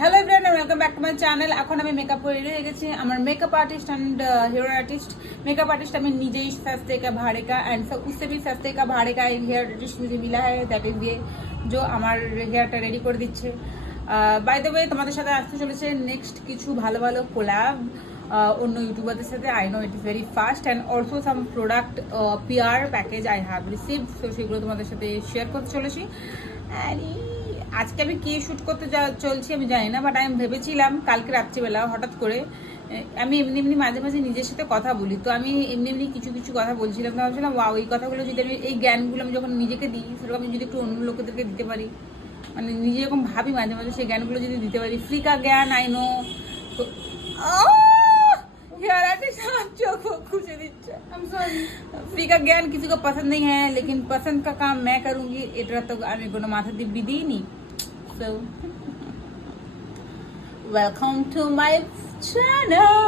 Hello everyone, welcome back to my channel. এখন আমি makeup করে রেডি হয়ে গেছি। আমার makeup artist and hair artist makeup artist मैं निजे ही सस्ते का भाड़े का एंड उससे भी सस्ते का भाड़े का एक हेयर आर्टिस्ट मुझे मिला है, दैट इज ये जो আমার হেয়ারটা রেডি করে দিচ্ছে। বাই দ্য ওয়ে, তোমাদের সাথে আসতে চলেছে নেক্সট কিছু ভালো ভালো কোলাব অন্য ইউটিউবারদের সাথে। I know it is very fast and also some product PR package I have received, তো সেগুলো তোমাদের সাথে শেয়ার করতে চলেছি। আজকে আমি কি শ্যুট করতে চলছি আমি জানি না, বাট আমি ভেবেছিলাম কালকে রাত্রিবেলা হঠাৎ করে আমি এমনি মাঝে মাঝে নিজের সাথে কথা বলি, তো আমি এমনি কিছু কথা বলছিলাম, তো ভাবছিলাম ওয়াও, এই কথাগুলো যদি আমি, এই জ্ঞানগুলো আমি যখন নিজেকে দিই সেরকম আমি যদি একটু অন্য লোকেদেরকে দিতে পারি, মানে নিজে যখন ভাবি মাঝে মাঝে সেই জ্ঞানগুলো যদি দিতে পারি, ফ্রি কা জ্ঞান আই নো। তো यार खुशी दीजिए। फ्री का ज्ञान किसी को पसंद नहीं है, लेकिन पसंद का काम मैं करूंगी, এটা তো আমি কোনো মাথা দিব্যি দিইনি। So welcome to my channel.